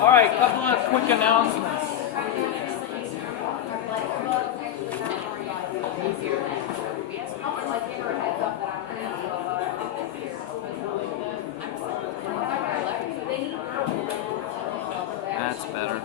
All right, couple of quick announcements. That's better.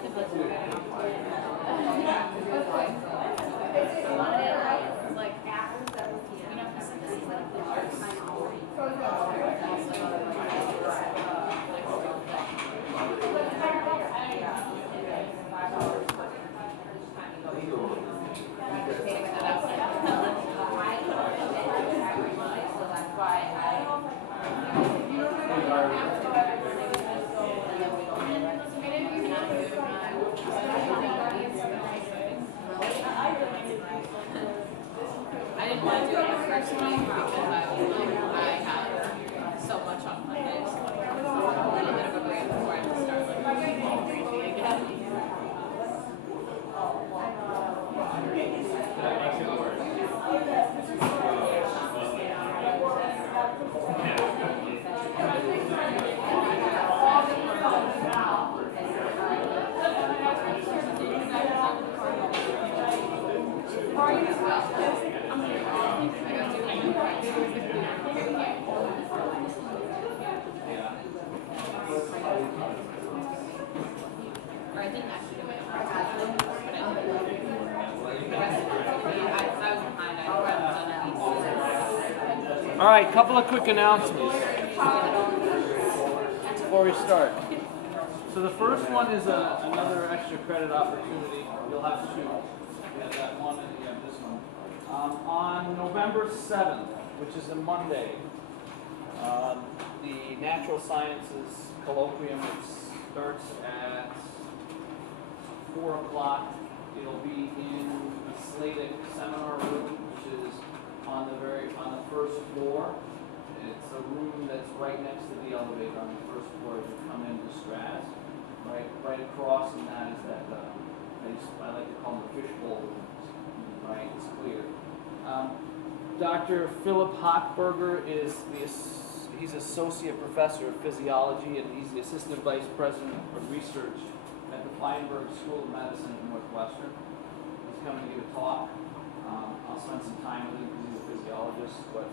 I didn't want to do it the first week because I had so much on Monday, so a little bit of a break before I have to start briefing again. Or I didn't actually do it, but I did it. The rest of it, because I was behind, I hadn't done any. All right, couple of quick announcements before we start. So the first one is another extra credit opportunity. You'll have two. You have that one and you have this one. On November 7th, which is a Monday, the Natural Sciences Colloquium starts at 4 o'clock. It'll be in the Slatic seminar room, which is on the first floor. It's a room that's right next to the elevator on the first floor as you come into Straz. Right across from that is that I like to call them the fishbowl rooms. Right, it's clear. Dr. Philip Hochberger he's associate professor of physiology and he's the assistant vice president of research at the Feinberg School of Medicine at Northwestern. He's coming to give a talk. I'll spend some time with him because he's a physiologist, but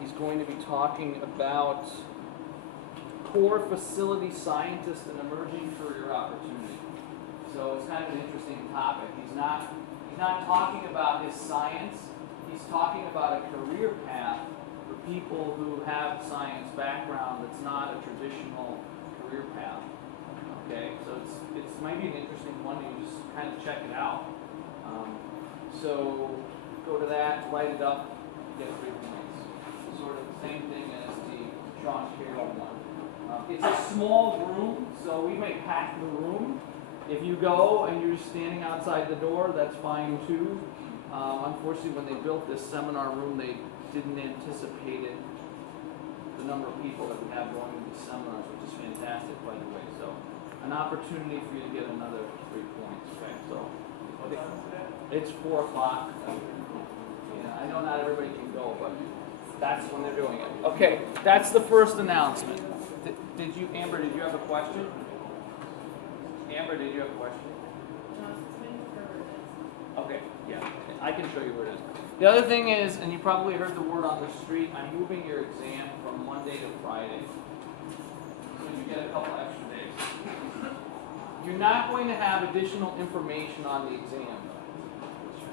he's going to be talking about core facility scientist and emerging career opportunity. So it's kind of an interesting topic. He's not talking about his science. He's talking about a career path for people who have science background that's not a traditional career path. Okay, so it's might be an interesting one. You just kind of check it out. So go to that, light it up, get 3 points. Sort of the same thing as the Sean Carroll one. It's a small room, so we may pack the room. If you go and you're standing outside the door, that's fine too. Unfortunately, when they built this seminar room, they didn't anticipate the number of people that we have going to these seminars, which is fantastic, by the way. So, an opportunity for you to get another 3 points. Okay, so it's 4 o'clock. Yeah, I know not everybody can go, but that's when they're doing it. Okay, that's the first announcement. Amber, did you have a question? Amber, did you have a question? Okay, yeah, I can show you where it is. The other thing is, and you probably heard the word on the street, I'm moving your exam from Monday to Friday. So you get a couple extra days. You're not going to have additional information on the exam.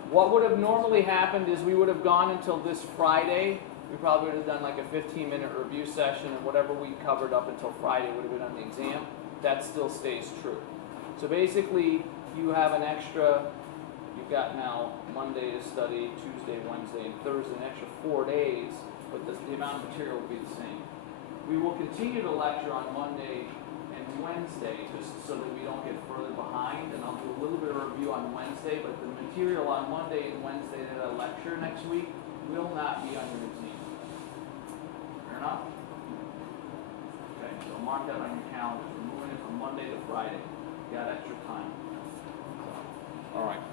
What would have normally happened is we would have gone until this Friday. We probably would have done like a 15-minute review session, and whatever we covered up until Friday would have been on the exam. That still stays true. So basically, you have an extra, you've got now Monday to study, Tuesday, Wednesday, and Thursday, an extra 4 days, but the amount of material will be the same. We will continue to lecture on Monday and Wednesday, just so that we don't get further behind, and I'll do a little bit of review on Wednesday, but the material on Monday and Wednesday that I lecture next week will not be on your exam. Fair enough? Okay, so mark that on your calendar. We're moving it from Monday to Friday. You got extra time. All right.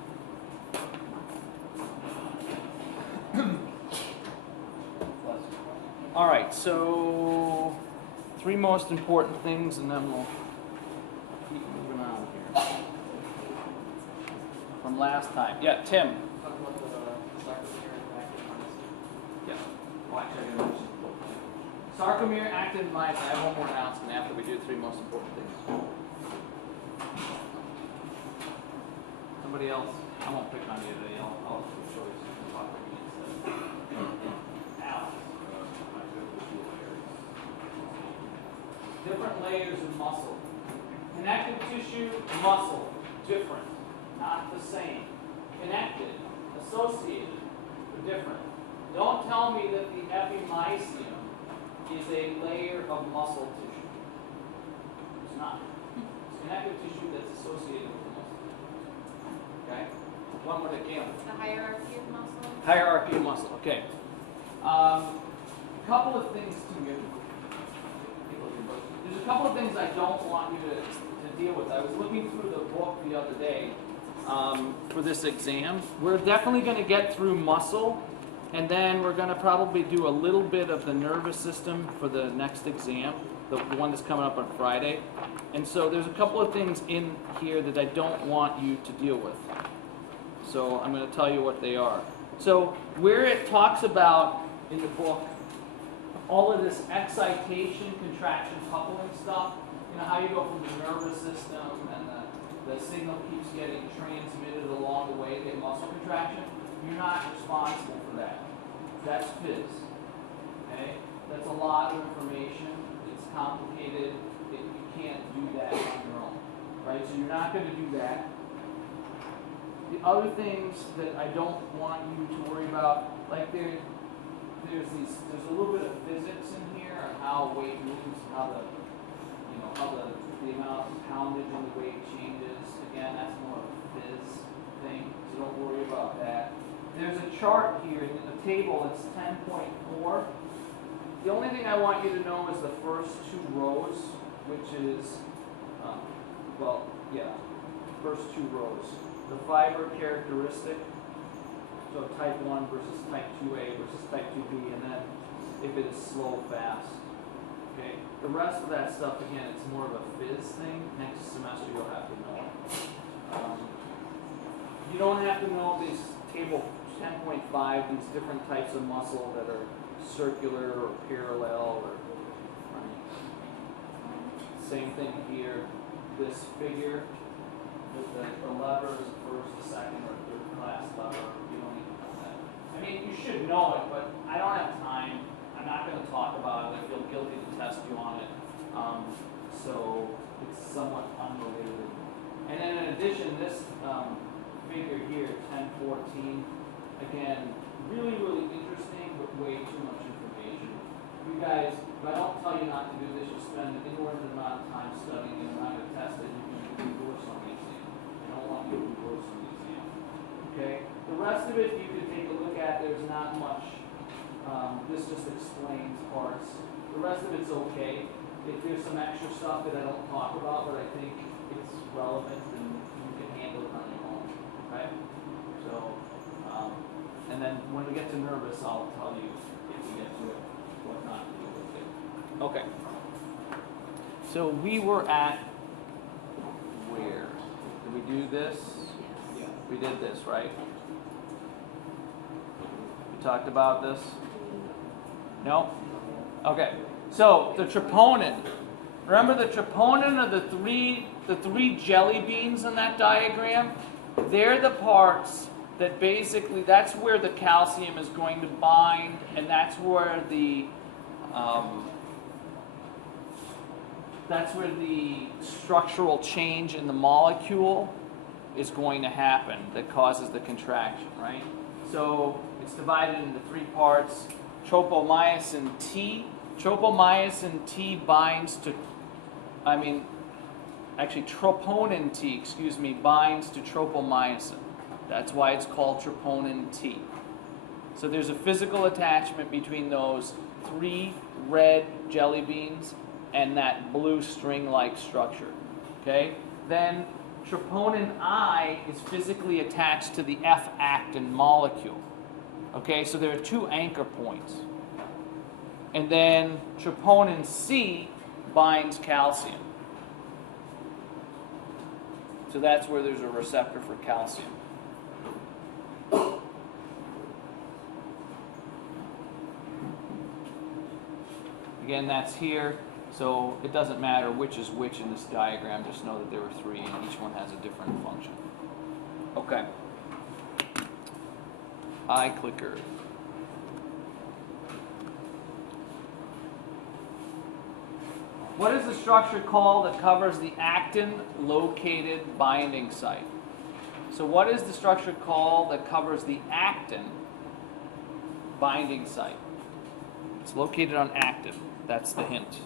right, so 3 most important things, and then we'll keep moving on here. From last time. Yeah, Tim. Talk about the sarcomere and active myosin. Yeah. Oh, actually, I gotta mention. Sarcomere, active myosin. I have one more announcement after we do 3 most important things. Somebody else? I won't pick on you today. I'll show you some talk to me instead. Alex. Different layers of muscle. Connective tissue, muscle, different, not the same. Connected, associated, but different. Don't tell me that the epimysium is a layer of muscle tissue. It's not. It's connective tissue that's associated with the muscle. Okay? One more again. The hierarchy of muscle. Hierarchy of muscle. Okay. Couple of things to get. There's a couple of things I don't want you to deal with. I was looking through the book the other day for this exam. We're definitely going to get through muscle, and then we're going to probably do a little bit of the nervous system for the next exam, the one that's coming up on Friday. And so there's a couple of things in here that I don't want you to deal with. So I'm going to tell you what they are. So where it talks about in the book all of this excitation, contraction, coupling stuff, you know, how you go from the nervous system and the signal keeps getting transmitted along the way, get muscle contraction, you're not responsible for that. That's phys. Okay? That's a lot of information. It's complicated. You can't do that on your own. Right? So you're not going to do that. The other things that I don't want you to worry about, like there's a little bit of physics in here on how weight moves, how the amount of poundage in the weight changes. Again, that's more of a phys thing, so don't worry about that. There's a chart here in the table. It's 10.4. The only thing I want you to know is the first 2 rows, which is first 2 rows. The fiber characteristic. So type 1 versus type 2A versus type 2B, and then if it is slow, fast. Okay. The rest of that stuff, again, it's more of a phys thing. Next semester you'll have to know. You don't have to know this table 10.5, these different types of muscle that are circular or parallel or right. Same thing here. This figure with the lever is the first, the second, or third class lever. You don't need to know that. I mean, you should know it, but I don't have time. I'm not going to talk about it. I feel guilty to test you on it. So it's somewhat unrelated. And then in addition, this figure here, 1014, again, really, really interesting, but way too much information. You guys, if I don't tell you not to do this, you spend an inordinate amount of time studying and I'm not going to test it. You can do worse on the exam. I don't want you to do worse on the exam. Okay? The rest of it you can take a look at. There's not much. This just explains parts. The rest of it's okay. If there's some extra stuff that I don't talk about, but I think it's relevant and you can handle it on your own. Okay? So, and then when we get to nervous, I'll tell you if we get to it, what not to do with it. Okay. So we were at where? Did we do this? Yeah. We did this, right? We talked about this? No? Okay. So the troponin. Remember the troponin are the three jelly beans in that diagram? They're the parts that basically, that's where the calcium is going to bind, and that's where the structural change in the molecule is going to happen that causes the contraction, right? So it's divided into 3 parts. Tropomyosin T. Tropomyosin T binds to, troponin T, binds to tropomyosin. That's why it's called troponin T. So there's a physical attachment between those 3 red jelly beans and that blue string-like structure. Okay? Then troponin I is physically attached to the F-actin molecule. Okay, so there are 2 anchor points. And then troponin C binds calcium. So that's where there's a receptor for calcium. Again, that's here, so it doesn't matter which is which in this diagram, just know that there are three and each one has a different function. Okay. Eye clicker. What is the structure called that covers the actin-located binding site? So what is the structure called that covers the actin binding site? It's located on actin. That's the hint.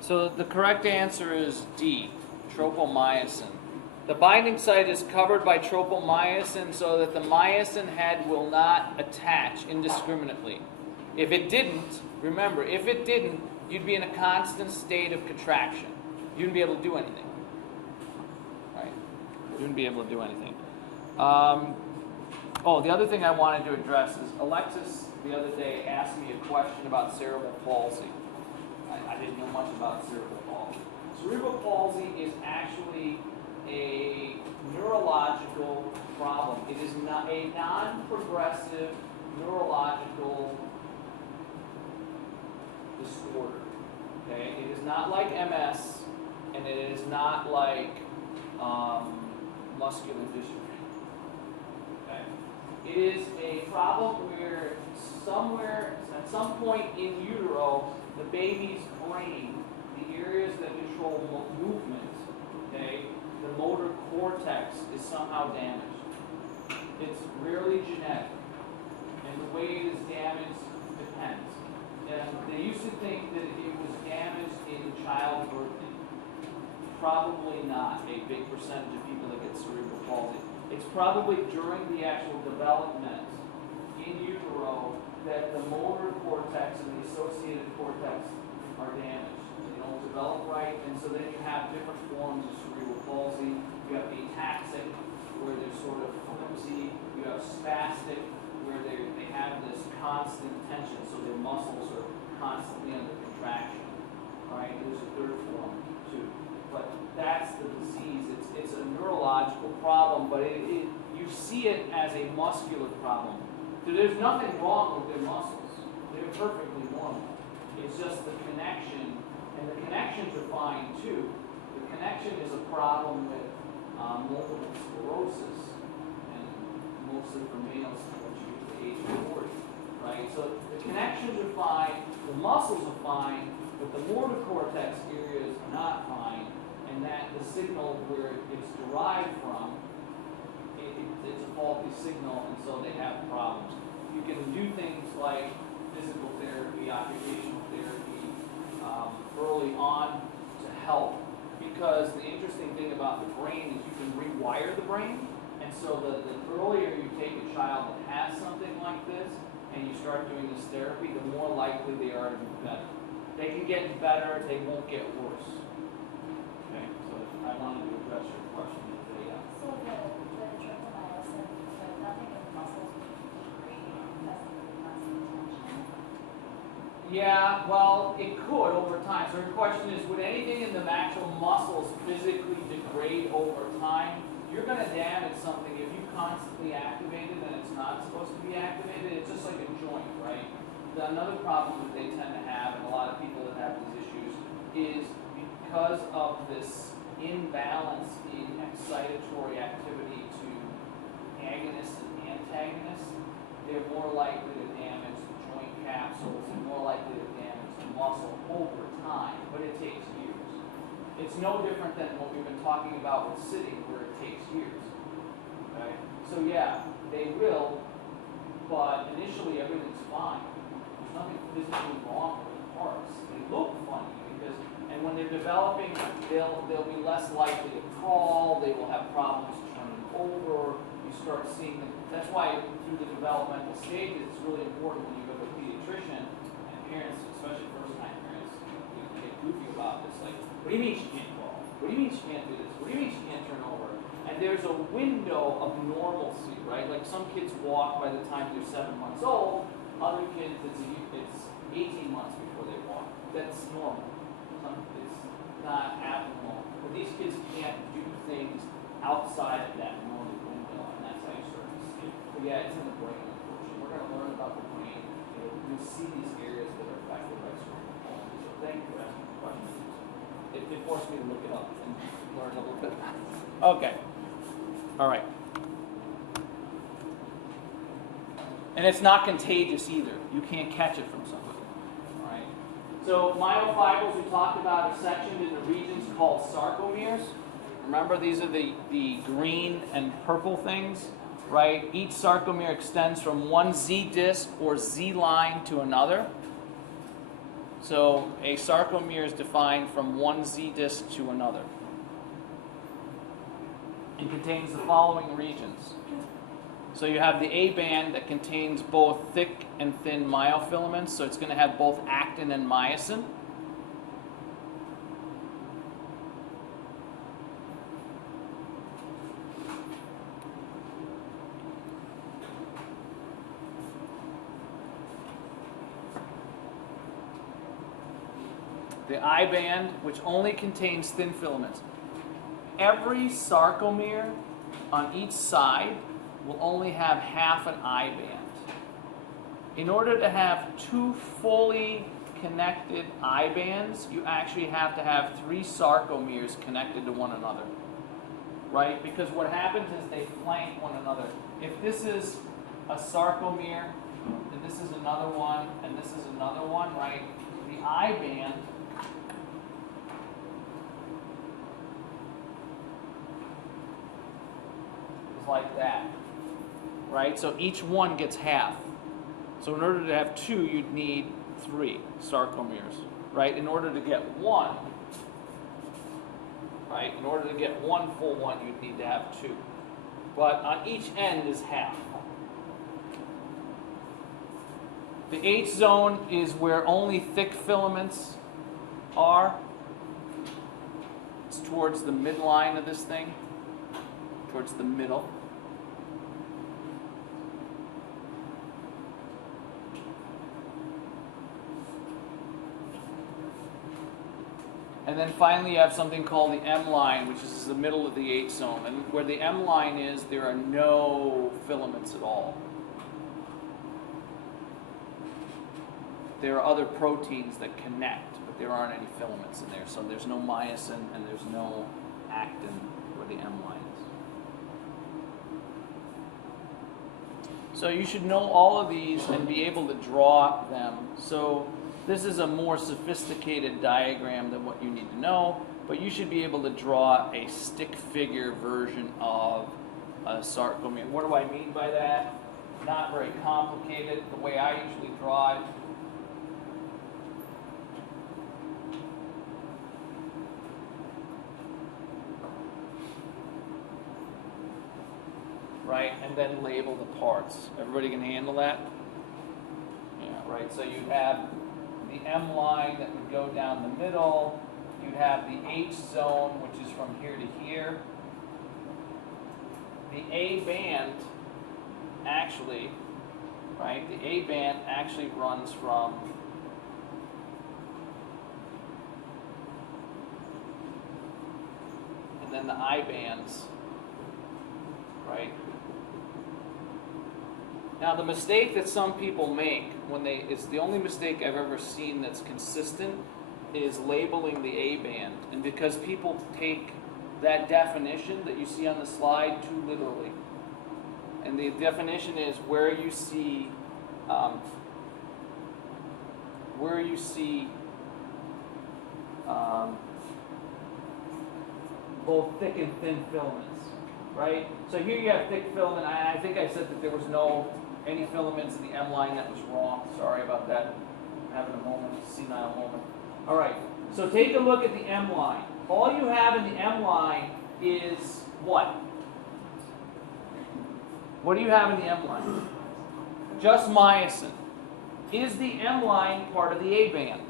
So the correct answer is D, tropomyosin. The binding site is covered by tropomyosin so that the myosin head will not attach indiscriminately. If it didn't, remember, if it didn't, you'd be in a constant state of contraction. You wouldn't be able to do anything. Right? You wouldn't be able to do anything. The other thing I wanted to address is Alexis the other day asked me a question about cerebral palsy. I didn't know much about cerebral palsy. Cerebral palsy is actually a neurological problem. It is not a non-progressive neurological disorder. Okay? It is not like MS, and it is not like muscular dystrophy. Okay? It is a problem where somewhere, at some point in utero, the baby's brain, the areas that control movement, okay, the motor cortex is somehow damaged. It's rarely genetic, and the way it is damaged depends. And they used to think that it was damaged in childbirth. Probably not a big percentage of people that get cerebral palsy. It's probably during the actual development in utero that the motor cortex and the associated cortex are damaged. They don't develop right, and so then you have different forms of cerebral palsy. You have ataxic, where they're sort of flimsy. You have spastic, where they have this constant tension, so their muscles are constantly under contraction. All right, there's a third form too. But that's the disease. It's a neurological problem, but you see it as a muscular problem. So there's nothing wrong with their muscles. They're perfectly normal. It's just the connection, and the connections are fine too. The connection is a problem with multiple sclerosis, and mostly for males once you get to the age of 40. Right? So the connections are fine, the muscles are fine, but the motor cortex areas are not fine, and that the signal where it's derived from, it's a faulty signal, and so they have problems. You can do things like physical therapy, occupational therapy, early on to help, because the interesting thing about the brain is you can rewire the brain, and so the earlier you take a child that has something like this, and you start doing this therapy, the more likely they are to be better. They can get better, they won't get worse. Okay, so I wanted to address your question today. Yeah. So the tropomyosin, but nothing in the muscles would degrade because of the constant tension? Yeah, well, it could over time. So your question is, would anything in the actual muscles physically degrade over time? You're going to damage something if you constantly activate it and it's not supposed to be activated. It's just like a joint, right? Another problem that they tend to have, and a lot of people that have these issues, is because of this imbalance in excitatory activity to agonists and antagonists, they're more likely to damage the joint capsules and more likely to damage the muscle over time, but it takes years. It's no different than what we've been talking about with sitting, where it takes years. Okay? So yeah, they will, but initially everything's fine. There's nothing physically wrong with the parts. They look funny because, and when they're developing, they'll be less likely to crawl. They will have problems turning over. You start seeing them. That's why through the developmental stages, it's really important when you go to a pediatrician and parents, especially first-time parents, get goofy about this. Like, what do you mean she can't crawl? What do you mean she can't do this? What do you mean she can't turn over? And there's a window of normalcy, right? Like some kids walk by the time they're 7 months old. Other kids, it's 18 months before they walk. That's normal. It's not abnormal. But these kids can't do things outside of that normal window, and that's how you start to see it. But yeah, it's in the brain, unfortunately. We're going to learn about the brain. You'll see these areas that are affected by certain components. So thank you for asking the question. It forced me to look it up and learn a little bit. Okay. All right. And it's not contagious either. You can't catch it from somebody. All right. So myofibrils we talked about are sectioned into regions called sarcomeres. Remember, these are the green and purple things, right? Each sarcomere extends from one Z disc or Z line to another. So a sarcomere is defined from one Z disc to another. It contains the following regions. So you have the A band that contains both thick and thin myofilaments, so it's going to have both actin and myosin. The I band, which only contains thin filaments. Every sarcomere on each side will only have half an I band. In order to have two fully connected I bands, you actually have to have three sarcomeres connected to one another. Right? Because what happens is they flank one another. If this is a sarcomere, and this is another one, and this is another one, right? The I band like that, right? So each one gets half. So in order to have two, you'd need three sarcomeres, right? In order to get one, right? In order to get one full one, you'd need to have two. But on each end is half. The H zone is where only thick filaments are. It's towards the midline of this thing, towards the middle. And then finally you have something called the M line, which is the middle of the H zone. And where the M line is, there are no filaments at all. There are other proteins that connect, but there aren't any filaments in there. So there's no myosin and there's no actin where the M line is. So you should know all of these and be able to draw them. So this is a more sophisticated diagram than what you need to know, but you should be able to draw a stick figure version of a sarcomere. What do I mean by that? Not very complicated. The way I usually draw it, right, and then label the parts. Everybody can handle that? Yeah, right. So you have the M line that would go down the middle. You'd have the H zone, which is from here to here. The A band actually, right, the A band actually runs from and then the I bands, right? Now the mistake that some people make it's the only mistake I've ever seen that's consistent is labeling the A band. And because people take that definition that you see on the slide too literally. And the definition is where you see both thick and thin filaments, right? So here you have thick filament. I think I said that there was any filaments in the M line. That was wrong. Sorry about that. I'm having a moment, a senile moment. All right, so take a look at the M line. All you have in the M line is what? What do you have in the M line? Just myosin. Is the M line part of the A band?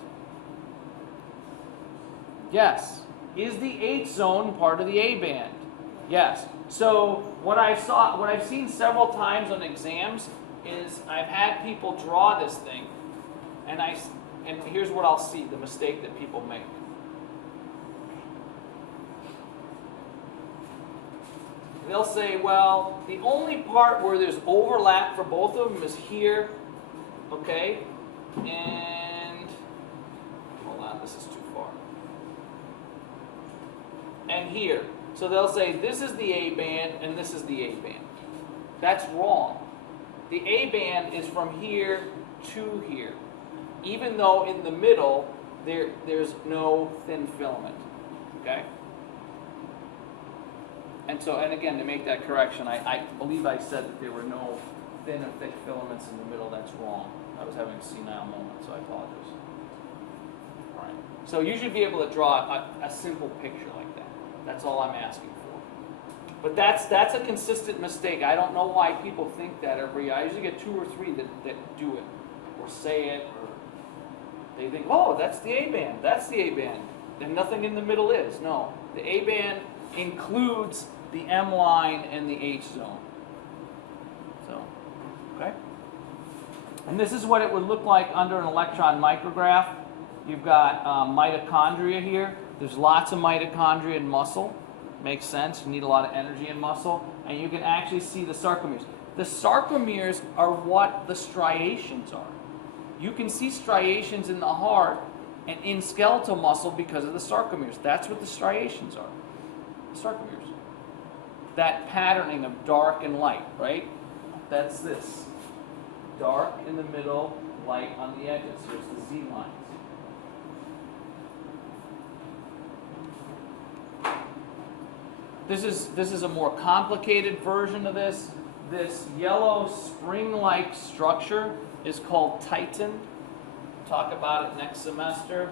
Yes. Is the H zone part of the A band? Yes. So what I've seen several times on exams is I've had people draw this thing, and here's what I'll see, the mistake that people make. They'll say, well, the only part where there's overlap for both of them is here, okay? And, hold on, this is too far. And here. So they'll say, this is the A band and this is the A band. That's wrong. The A band is from here to here, even though in the middle there's no thin filament, okay? And again, to make that correction, I believe I said that there were no thin or thick filaments in the middle. That's wrong. I was having a senile moment, so I apologize. All right. So you should be able to draw a simple picture like that. That's all I'm asking for. But that's a consistent mistake. I don't know why people think that every year. I usually get 2 or 3 that do it, or say it, or they think, oh, that's the A band. That's the A band. And nothing in the middle is. No. The A band includes the M line and the H zone. So, okay? And this is what it would look like under an electron micrograph. You've got mitochondria here. There's lots of mitochondria in muscle. Makes sense. You need a lot of energy in muscle. And you can actually see the sarcomeres. The sarcomeres are what the striations are. You can see striations in the heart and in skeletal muscle because of the sarcomeres. That's what the striations are. Sarcomeres. That patterning of dark and light, right? That's this. Dark in the middle, light on the edges. Here's the Z lines. This is a more complicated version of this. This yellow spring-like structure is called titin. Talk about it next semester.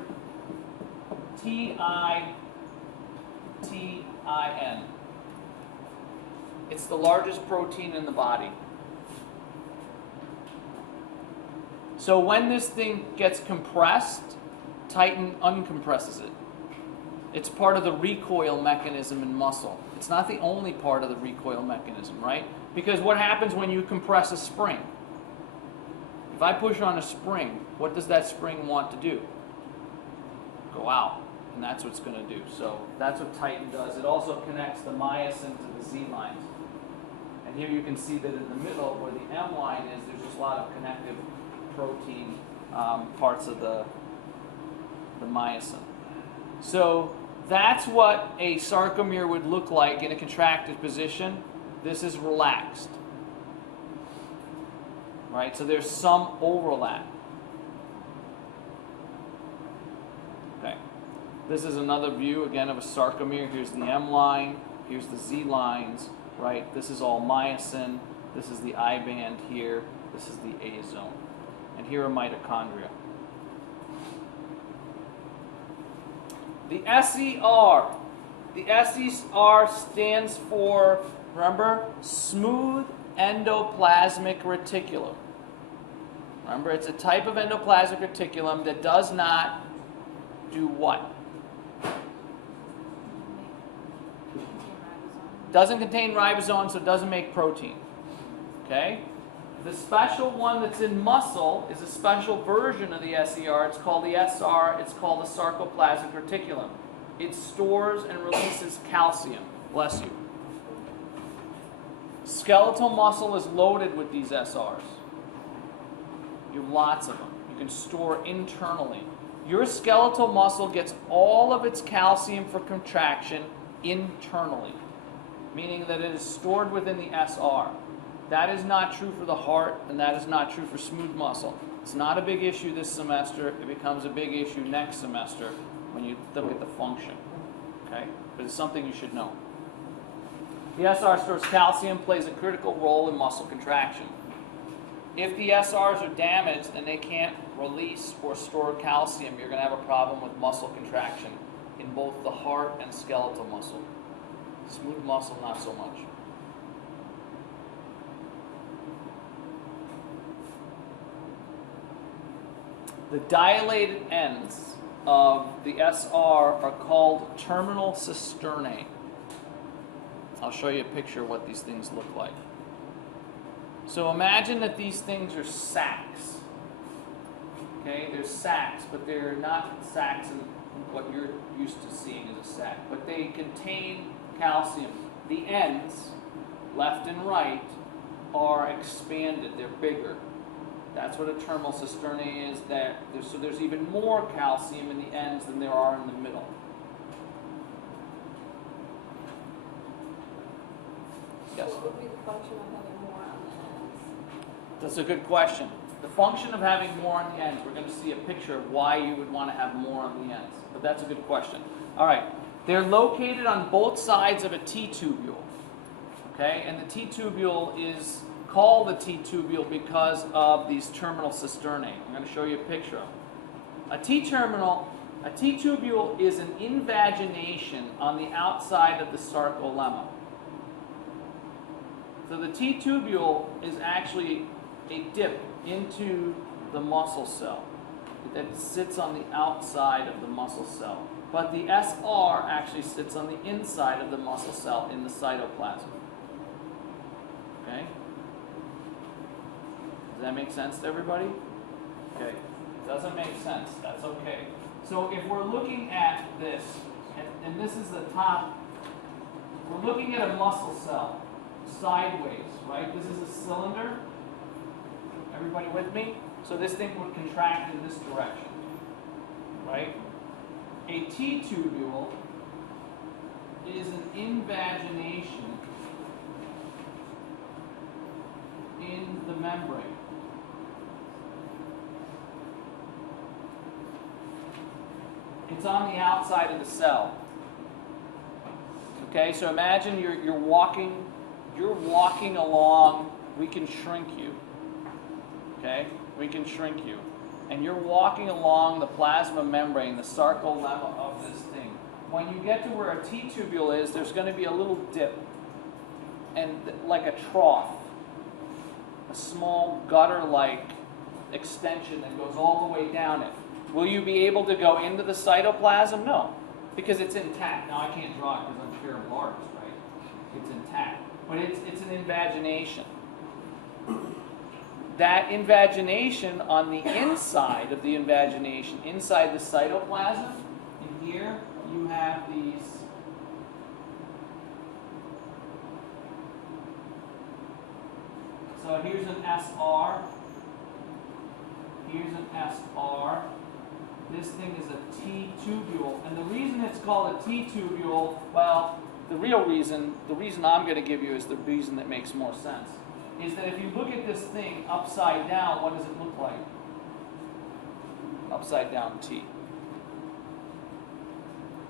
Titin. It's the largest protein in the body. So when this thing gets compressed, titin uncompresses it. It's part of the recoil mechanism in muscle. It's not the only part of the recoil mechanism, right? Because what happens when you compress a spring? If I push on a spring, what does that spring want to do? Go out. And that's what it's going to do. So that's what titin does. It also connects the myosin to the Z lines. And here you can see that in the middle, where the M line is, there's just a lot of connective protein parts of the myosin. So that's what a sarcomere would look like in a contracted position. This is relaxed. Right? So there's some overlap. Okay. This is another view, again, of a sarcomere. Here's the M line. Here's the Z lines. Right? This is all myosin. This is the I band here. This is the A zone. And here are mitochondria. The SER. The SER stands for, remember, smooth endoplasmic reticulum. Remember, it's a type of endoplasmic reticulum that does not do what? Doesn't contain ribosomes, so it doesn't make protein. Okay? The special one that's in muscle is a special version of the SER. It's called the SR. It's called the sarcoplasmic reticulum. It stores and releases calcium. Bless you. Skeletal muscle is loaded with these SRs. You have lots of them. You can store internally. Your skeletal muscle gets all of its calcium for contraction internally, meaning that it is stored within the SR. That is not true for the heart, and that is not true for smooth muscle. It's not a big issue this semester. It becomes a big issue next semester when you look at the function. Okay? But it's something you should know. The SR stores calcium, plays a critical role in muscle contraction. If the SRs are damaged and they can't release or store calcium, you're going to have a problem with muscle contraction in both the heart and skeletal muscle. Smooth muscle, not so much. The dilated ends of the SR are called terminal cisternae. I'll show you a picture of what these things look like. So imagine that these things are sacs. Okay, they're sacs, but they're not sacs in what you're used to seeing as a sac. But they contain calcium. The ends, left and right, are expanded. They're bigger. That's what a terminal cisternae is. So there's even more calcium in the ends than there are in the middle. Yes? What would be the function of having more on the ends? That's a good question. The function of having more on the ends, we're going to see a picture of why you would want to have more on the ends. But that's a good question. All right. They're located on both sides of a T-tubule. Okay? And the T-tubule is called the T-tubule because of these terminal cisternae. I'm going to show you a picture of them. A T-tubule is an invagination on the outside of the sarcolemma. So the T-tubule is actually a dip into the muscle cell that sits on the outside of the muscle cell. But the SR actually sits on the inside of the muscle cell in the cytoplasm. Okay? Does that make sense to everybody? Okay. Doesn't make sense. That's okay. So if we're looking at this, and this is the top, we're looking at a muscle cell sideways, right? This is a cylinder. Everybody with me? So this thing would contract in this direction, right? A T-tubule is an invagination in the membrane. It's on the outside of the cell. Okay, so imagine you're walking along, we can shrink you. Okay? We can shrink you. And you're walking along the plasma membrane, the sarcolemma of this thing. When you get to where a T-tubule is, there's going to be a little dip, and like a trough, a small gutter-like extension that goes all the way down it. Will you be able to go into the cytoplasm? No, because it's intact. Now I can't draw it because I'm sure of large, right? It's intact. But it's an invagination. That invagination on the inside of the invagination, inside the cytoplasm, and here you have these so here's an SR, here's an SR, this thing is a T-tubule, and the reason it's called a T-tubule, well, the reason I'm going to give you is the reason that makes more sense, is that if you look at this thing upside down, what does it look like? Upside down T.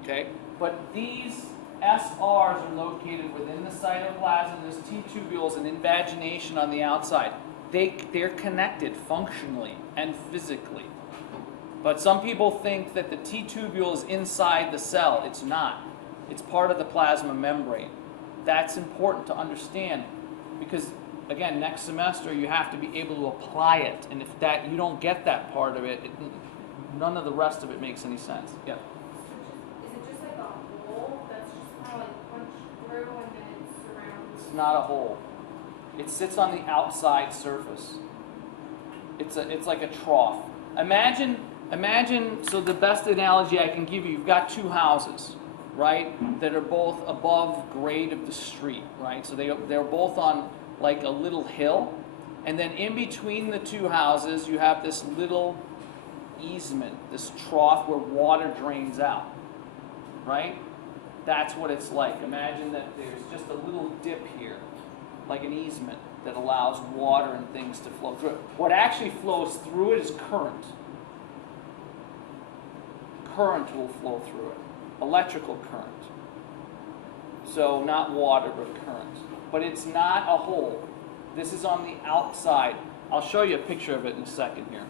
Okay? But these SRs are located within the cytoplasm. This T-tubule is an invagination on the outside. They're connected functionally and physically. But some people think that the T-tubule is inside the cell. It's not. It's part of the plasma membrane. That's important to understand because, again, next semester you have to be able to apply it. And if that you don't get that part of it, none of the rest of it makes any sense. Yeah. Is it just like a hole that's just kind of like punched through and then it surrounds? It's not a hole. It sits on the outside surface. It's like a trough. Imagine, so the best analogy I can give you, you've got two houses, right, that are both above grade of the street, right? So they're both on like a little hill, and then in between the two houses you have this little easement, this trough where water drains out, right? That's what it's like. Imagine that there's just a little dip here, like an easement that allows water and things to flow through it. What actually flows through it is current. Current will flow through it. electrical current. So not water, but current. But it's not a hole. This is on the outside. I'll show you a picture of it in a second here.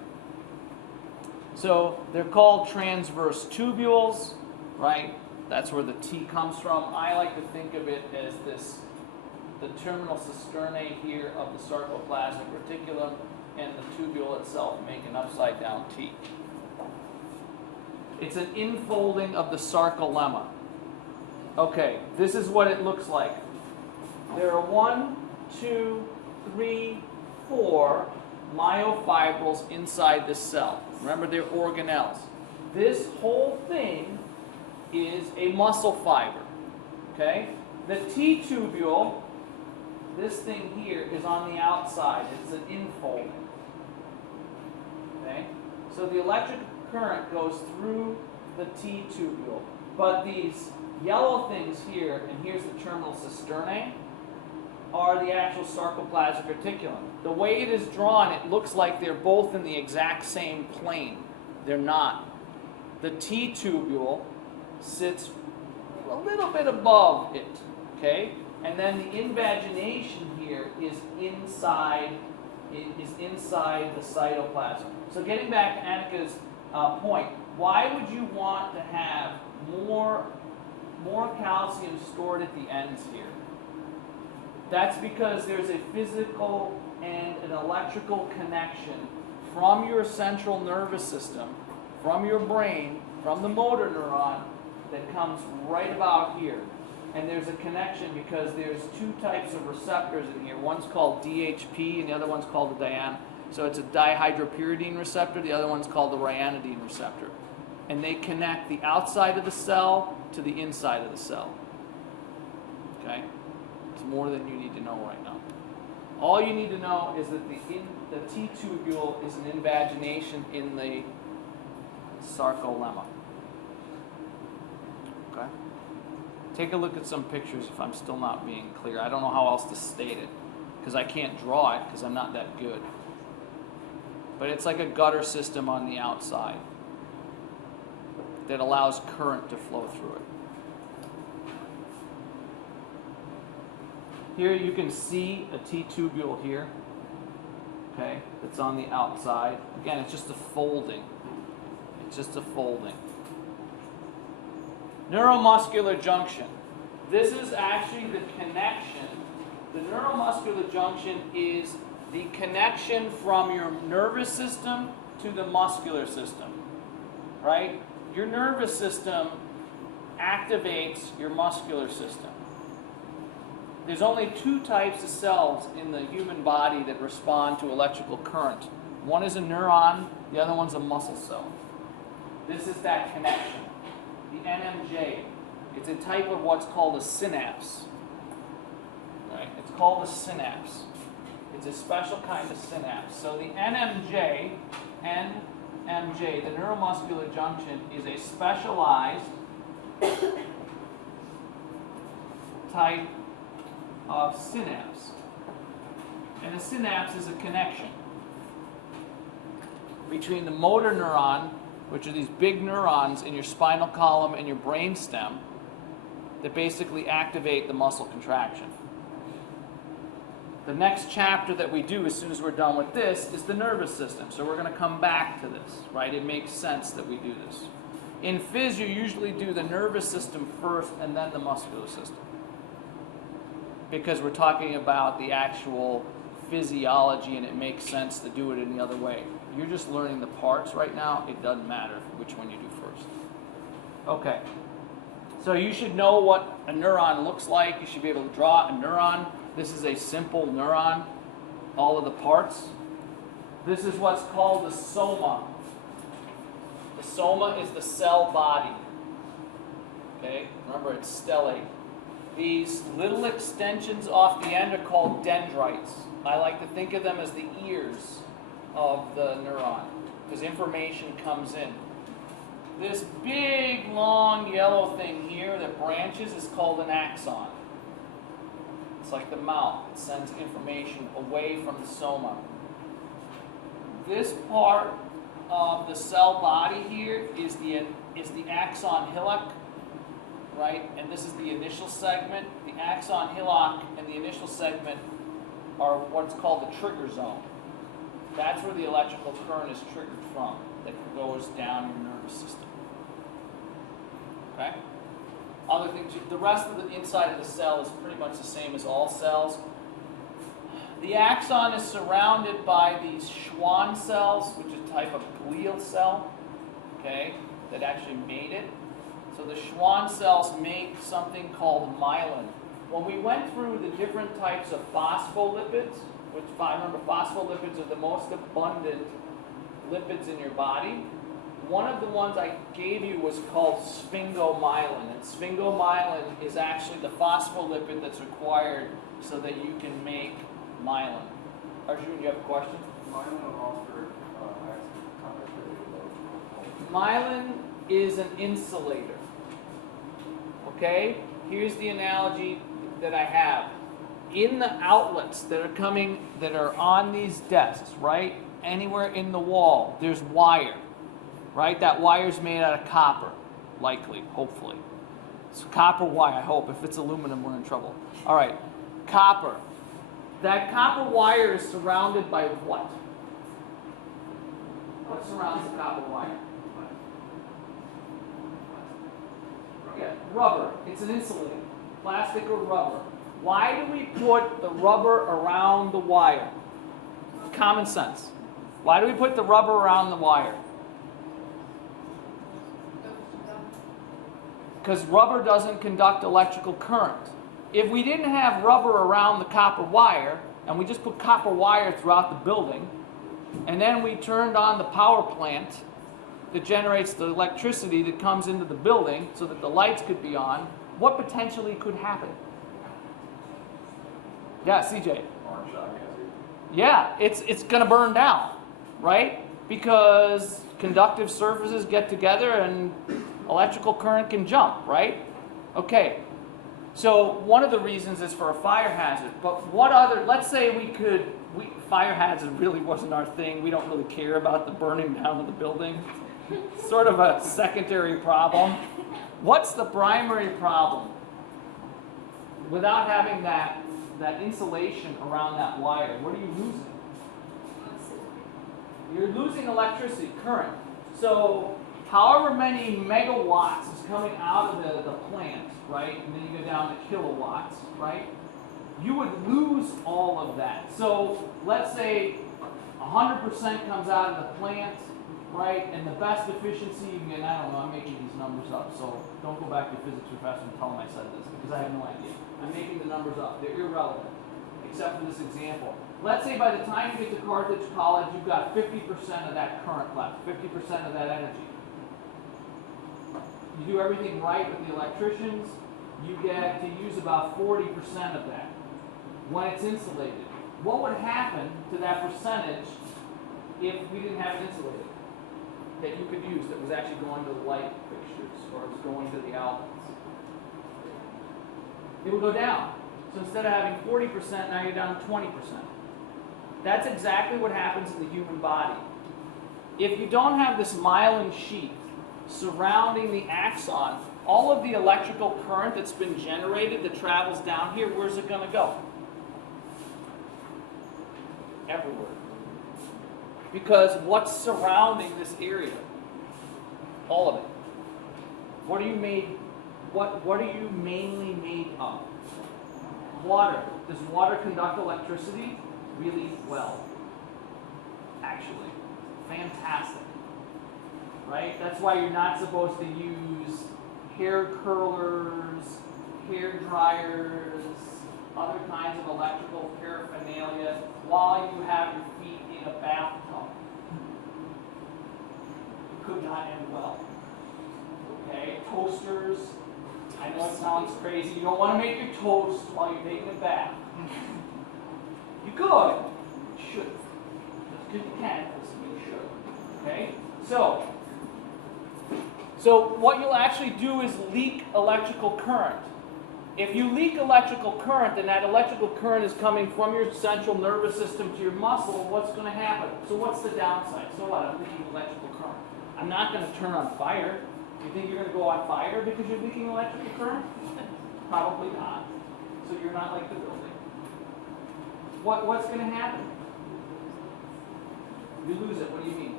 So they're called transverse tubules, right? That's where the T comes from. I like to think of it as this, the terminal cisternae here of the sarcoplasmic reticulum, and the tubule itself make an upside down T. It's an infolding of the sarcolemma. Okay, this is what it looks like. There are 1, 2, 3, 4 myofibrils inside this cell. Remember, they're organelles. This whole thing is a muscle fiber. Okay? The T tubule, this thing here, is on the outside. It's an infolding. Okay? So the electric current goes through the T tubule. But these yellow things here, and here's the terminal cisternae, are the actual sarcoplasmic reticulum. The way it is drawn, it looks like they're both in the exact same plane. They're not. The T tubule sits a little bit above it, okay? And then the invagination here is inside the cytoplasm. So getting back to Annika's point, why would you want to have more calcium stored at the ends here? That's because there's a physical and an electrical connection from your central nervous system, from your brain, from the motor neuron that comes right about here. And there's a connection because there's two types of receptors in here. One's called DHP and the other one's called the So it's a dihydropyridine receptor. The other one's called the ryanodine receptor. And they connect the outside of the cell to the inside of the cell. Okay? It's more than you need to know right now. All you need to know is that the T tubule is an invagination in the sarcolemma. Okay? Take a look at some pictures if I'm still not being clear. I don't know how else to state it because I can't draw it because I'm not that good. But it's like a gutter system on the outside that allows current to flow through it. Here you can see a T tubule here, okay, that's on the outside. Again, it's just a folding. It's just a folding. Neuromuscular junction. This is actually the connection. The neuromuscular junction is the connection from your nervous system to the muscular system, right? Your nervous system activates your muscular system. There's only two types of cells in the human body that respond to electrical current. One is a neuron, the other one's a muscle cell. This is that connection. The NMJ. It's a type of what's called a synapse. Right? It's called a synapse. It's a special kind of synapse. So the NMJ, the neuromuscular junction, is a specialized type of synapse. And a synapse is a connection between the motor neuron, which are these big neurons in your spinal column and your brain stem that basically activate the muscle contraction. The next chapter that we do as soon as we're done with this is the nervous system. So we're going to come back to this, right? It makes sense that we do this. In phys, you usually do the nervous system first and then the muscular system, because we're talking about the actual physiology and it makes sense to do it any other way. You're just learning the parts right now. It doesn't matter which one you do first. Okay. So you should know what a neuron looks like. You should be able to draw a neuron. This is a simple neuron. All of the parts. This is what's called the soma. The soma is the cell body. Okay? Remember, it's stellate. These little extensions off the end are called dendrites. I like to think of them as the ears of the neuron, because information comes in. This big, long, yellow thing here that branches is called an axon. It's like the mouth. It sends information away from the soma. This part of the cell body here is the axon hillock, right? And this is the initial segment. The axon hillock and the initial segment are what's called the trigger zone. That's where the electrical current is triggered from, that goes down your nervous system. Okay? Other things, the rest of the inside of the cell is pretty much the same as all cells. The axon is surrounded by these Schwann cells, which is a type of glial cell, okay, that actually made it. So the Schwann cells make something called myelin. When we went through the different types of phospholipids, which if I remember, phospholipids are the most abundant lipids in your body. One of the ones I gave you was called sphingomyelin, and sphingomyelin is actually the phospholipid that's required so that you can make myelin. Arjun, you have a question? Myelin is an insulator. Okay? Here's the analogy that I have. In the outlets that are on these desks, right? Anywhere in the wall, there's wire. Right? That wire's made out of copper, likely, hopefully. It's copper wire, I hope. If it's aluminum, we're in trouble. All right, copper. That copper wire is surrounded by what? What surrounds the copper wire? Yeah, rubber. It's an insulator. Plastic or rubber. Why do we put the rubber around the wire? Common sense. Why do we put the rubber around the wire? Because rubber doesn't conduct electrical current. If we didn't have rubber around the copper wire, and we just put copper wire throughout the building, and then we turned on the power plant that generates the electricity that comes into the building so that the lights could be on, what potentially could happen? Yeah, CJ. Yeah, it's going to burn down, right? Because conductive surfaces get together and electrical current can jump, right? Okay. So one of the reasons is for a fire hazard. But what other, let's say fire hazard really wasn't our thing. We don't really care about the burning down of the building. Sort of a secondary problem. What's the primary problem? Without having that insulation around that wire, what are you losing? You're losing electricity, current. So however many megawatts is coming out of the plant, right? And then you go down to kilowatts, right? You would lose all of that. So let's say 100% comes out of the plant, right? And the best efficiency, and I don't know, I'm making these numbers up, so don't go back to your physics professor and tell them I said this, because I have no idea. I'm making the numbers up. They're irrelevant, except for this example. Let's say by the time you get to Carthage College, you've got 50% of that current left, 50% of that energy. You do everything right with the electricians, you get to use about 40% of that when it's insulated. What would happen to that percentage if we didn't have it insulated that you could use that was actually going to the light fixtures or was going to the outlets? It would go down. So instead of having 40%, now you're down to 20%. That's exactly what happens in the human body. If you don't have this myelin sheath surrounding the axon, all of the electrical current that's been generated that travels down here, where's it going to go? Everywhere. Because what's surrounding this area? All of it. What are you made? What are you mainly made of? Water. Does water conduct electricity? Really well. Actually. Fantastic. Right? That's why you're not supposed to use hair curlers, hair dryers, other kinds of electrical paraphernalia while you have your feet in a bathtub. It could not end well. Okay? Toasters. I know it sounds crazy. You don't want to make your toast while you're taking a bath. You could. You should. Just because you can, doesn't mean you should. Okay? So what you'll actually do is leak electrical current. If you leak electrical current, then that electrical current is coming from your central nervous system to your muscle, what's going to happen? So what's the downside? So what? I'm leaking electrical current. I'm not going to turn on fire. You think you're going to go on fire because you're leaking electrical current? Probably not. So you're not like the building. What's going to happen? You lose it. What do you mean?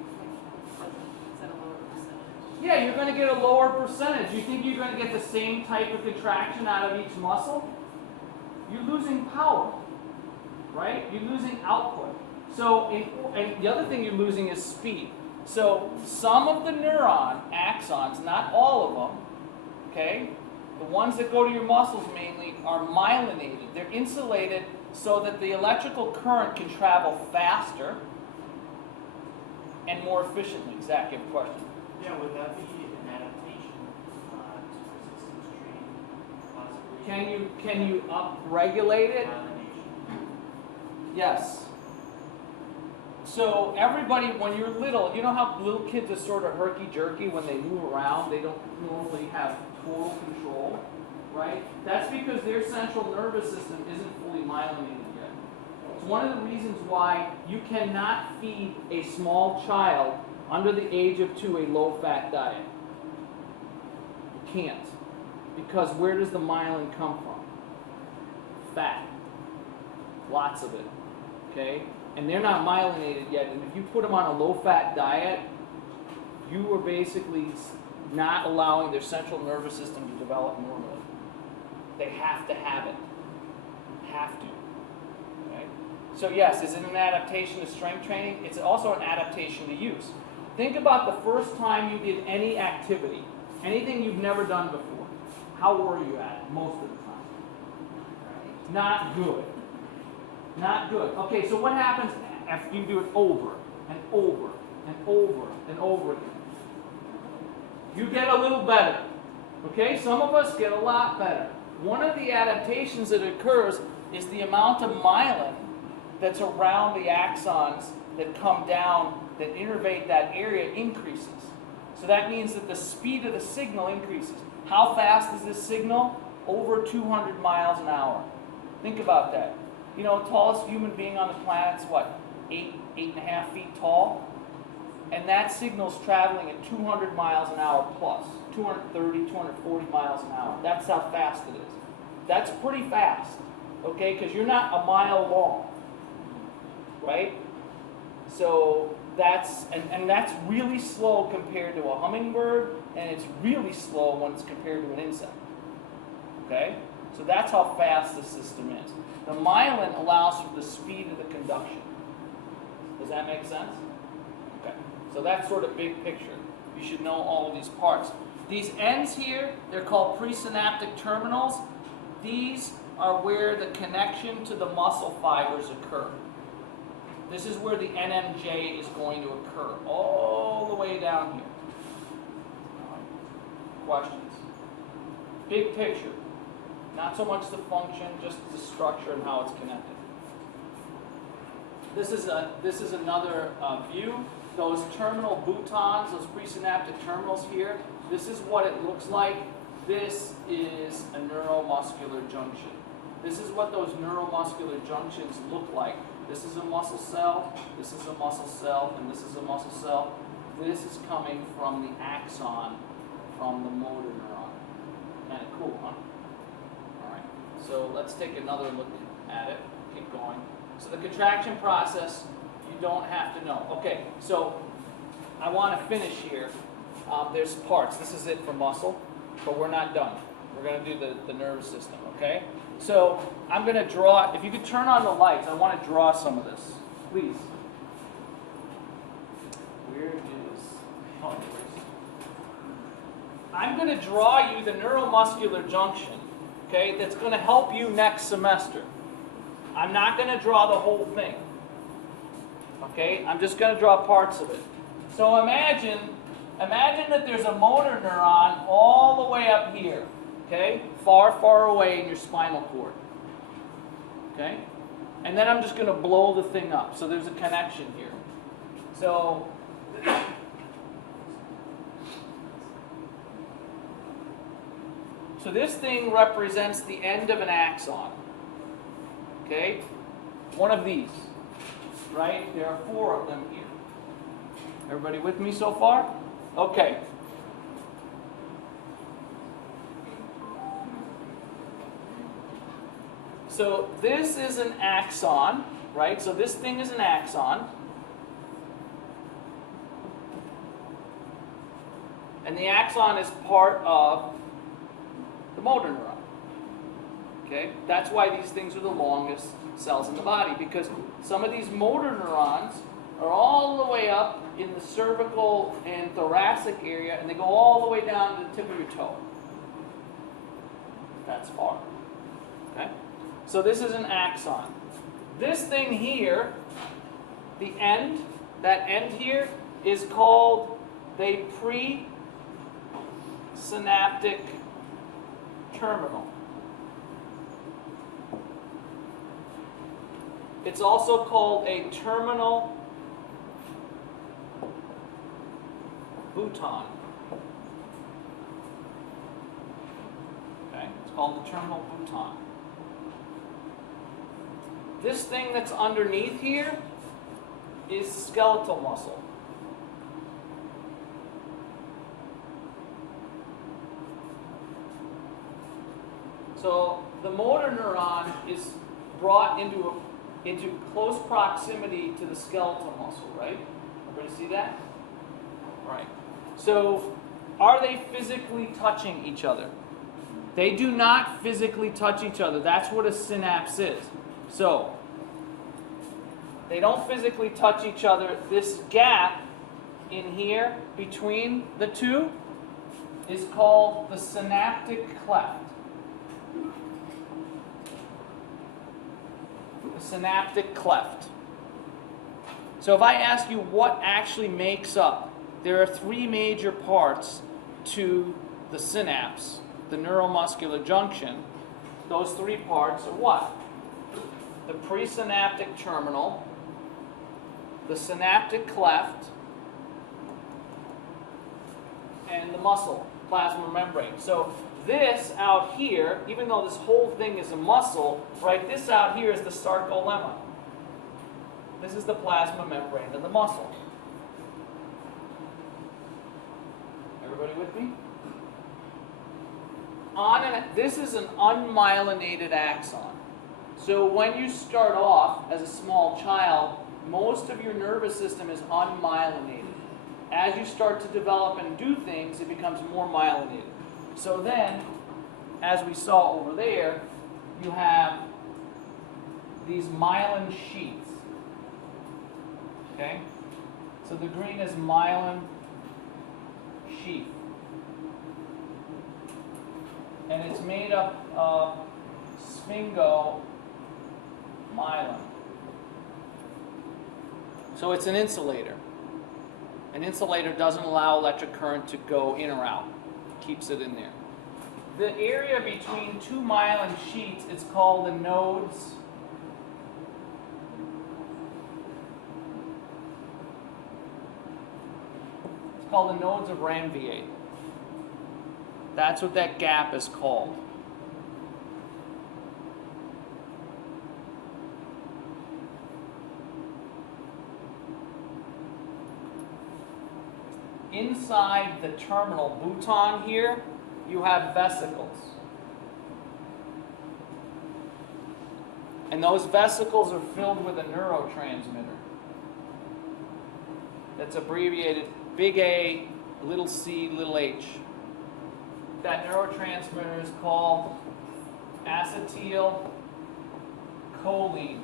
It's at a lower percentage. Yeah, you're going to get a lower percentage. You think you're going to get the same type of contraction out of each muscle? You're losing power, right? You're losing output. So, and the other thing you're losing is speed. So some of the neuron axons, not all of them, okay, the ones that go to your muscles mainly are myelinated. They're insulated so that the electrical current can travel faster and more efficiently. Zach, you have a question? Yeah, would that be an adaptation to resistance training, possibly? Can you upregulate it? Myelination. Yes. So everybody, when you're little, you know how little kids are sort of herky-jerky when they move around? They don't normally have total control, right? That's because their central nervous system isn't fully myelinated yet. It's one of the reasons why you cannot feed a small child under the age of 2 a low-fat diet. You can't. Because where does the myelin come from? Fat. Lots of it. Okay? And they're not myelinated yet. And if you put them on a low-fat diet, you are basically not allowing their central nervous system to develop normally. They have to have it. Have to. Okay? So yes, is it an adaptation to strength training? It's also an adaptation to use. Think about the first time you did any activity, anything you've never done before. How were you at it most of the time? Not good. Not good. Okay, so what happens after you do it over and over and over and over again? You get a little better. Okay, some of us get a lot better. One of the adaptations that occurs is the amount of myelin that's around the axons that come down, that innervate that area increases. So that means that the speed of the signal increases. How fast is this signal? Over 200 miles an hour. Think about that. You know, tallest human being on the planet's what? 8.5 feet tall? And that signal's traveling at 200 miles an hour plus. 230, 240 miles an hour. That's how fast it is. That's pretty fast, okay? Because you're not a mile long, right? So that's, and that's really slow compared to a hummingbird, and it's really slow when it's compared to an insect, okay? So that's how fast the system is. The myelin allows for the speed of the conduction. Does that make sense? Okay. So that's sort of big picture. You should know all of these parts. These ends here, they're called presynaptic terminals. These are where the connection to the muscle fibers occur. This is where the NMJ is going to occur, all the way down here. Questions? Big picture. Not so much the function, just the structure and how it's connected. This is another view. Those terminal boutons, those presynaptic terminals here, this is what it looks like. This is a neuromuscular junction. This is what those neuromuscular junctions look like. This is a muscle cell, this is a muscle cell, and this is a muscle cell. This is coming from the axon, from the motor neuron. Kind of cool, huh? All right, so let's take another look at it. Keep going. So the contraction process, you don't have to know. Okay, so I want to finish here. There's parts. This is it for muscle, but we're not done. We're going to do the nervous system, okay? So I'm going to draw, if you could turn on the lights, I want to draw some of this, please. Where is, oh, anyways. I'm going to draw you the neuromuscular junction, okay, that's going to help you next semester. I'm not going to draw the whole thing, okay? I'm just going to draw parts of it. So imagine that there's a motor neuron all the way up here, okay? Far, far away in your spinal cord, okay? And then I'm just going to blow the thing up. So there's a connection here. So this thing represents the end of an axon, okay? One of these, right? There are 4 of them here. Everybody with me so far? Okay. So this is an axon, right? So this thing is an axon. And the axon is part of the motor neuron. Okay? That's why these things are the longest cells in the body, because some of these motor neurons are all the way up in the cervical and thoracic area, and they go all the way down to the tip of your toe. That's far. Okay? So this is an axon. This thing here, the end, that end here, is called the presynaptic terminal. It's also called a terminal bouton. Okay, it's called the terminal bouton. This thing that's underneath here is skeletal muscle. So the motor neuron is brought into close proximity to the skeletal muscle, right? Everybody see that? Right. So are they physically touching each other? They do not physically touch each other. That's what a synapse is. So they don't physically touch each other. This gap in here between the two is called the synaptic cleft. The synaptic cleft. So if I ask you what actually makes up, there are three major parts to the synapse, the neuromuscular junction. Those three parts are what? The presynaptic terminal, the synaptic cleft, and the muscle, plasma membrane. So this out here, even though this whole thing is a muscle, right, this out here is the sarcolemma. This is the plasma membrane of the muscle. Everybody with me? This is an unmyelinated axon. So when you start off as a small child, most of your nervous system is unmyelinated. As you start to develop and do things, it becomes more myelinated. So then, as we saw over there, you have these myelin sheaths. Okay? So the green is myelin sheath. And it's made up of sphingomyelin. So it's an insulator. An insulator doesn't allow electric current to go in or out. Keeps it in there. The area between two myelin sheets is called the nodes. It's called the nodes of Ranvier. That's what that gap is called. Inside the terminal bouton here, you have vesicles. And those vesicles are filled with a neurotransmitter. That's abbreviated big A, little c, little h. That neurotransmitter is called acetylcholine.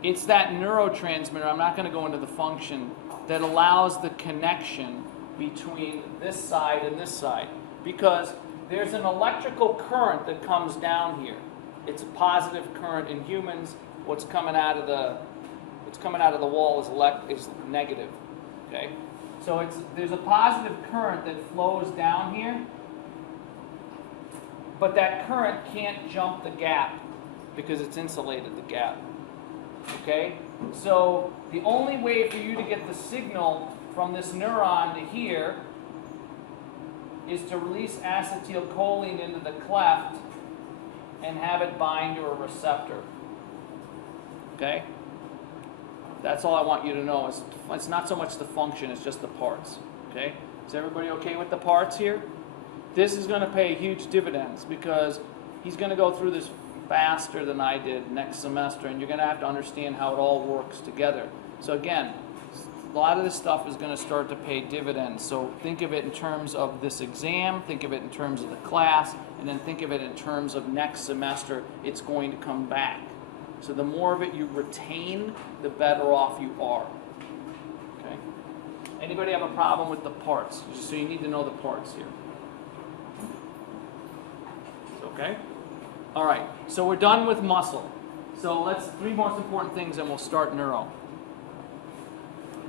It's that neurotransmitter, I'm not going to go into the function, that allows the connection between this side and this side. Because there's an electrical current that comes down here. It's a positive current. In humans, what's coming out of the wall is negative. Okay? So there's a positive current that flows down here, but that current can't jump the gap because it's insulated, the gap. Okay? So the only way for you to get the signal from this neuron to here is to release acetylcholine into the cleft and have it bind to a receptor. Okay? That's all I want you to know. It's not so much the function, it's just the parts. Okay? Is everybody okay with the parts here? this is going to pay huge dividends because he's going to go through this faster than I did next semester, and you're going to have to understand how it all works together. So again, a lot of this stuff is going to start to pay dividends. So think of it in terms of this exam, think of it in terms of the class, and then think of it in terms of next semester, it's going to come back. So the more of it you retain, the better off you are. Okay? Anybody have a problem with the parts? So you need to know the parts here. Okay? All right, so we're done with muscle. So let's, 3 most important things and we'll start neuro.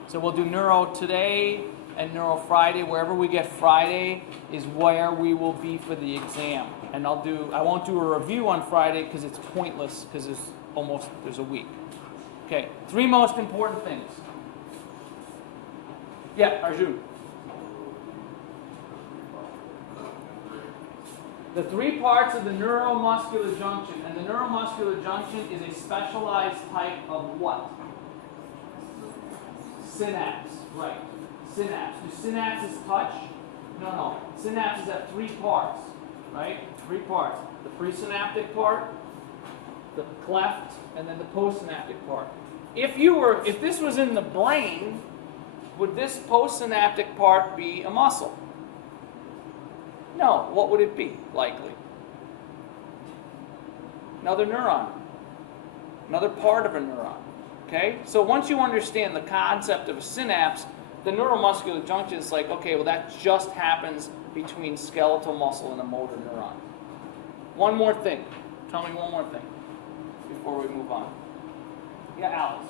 So we'll do neuro today and neuro Friday. Wherever we get Friday is where we will be for the exam. And I won't do a review on Friday because it's pointless because there's a week. Okay, 3 most important things. Yeah, Arjun. The 3 parts of the neuromuscular junction, and the neuromuscular junction is a specialized type of what? Synapse, right. Synapse. Do synapses touch? No. Synapses have 3 parts, right? 3 parts. The presynaptic part, the cleft, and then the postsynaptic part. If this was in the brain, would this postsynaptic part be a muscle? No. What would it be, likely? Another neuron. Another part of a neuron. Okay? So once you understand the concept of a synapse, the neuromuscular junction is like, okay, well that just happens between skeletal muscle and a motor neuron. One more thing. Tell me one more thing before we move on. Yeah, Alex.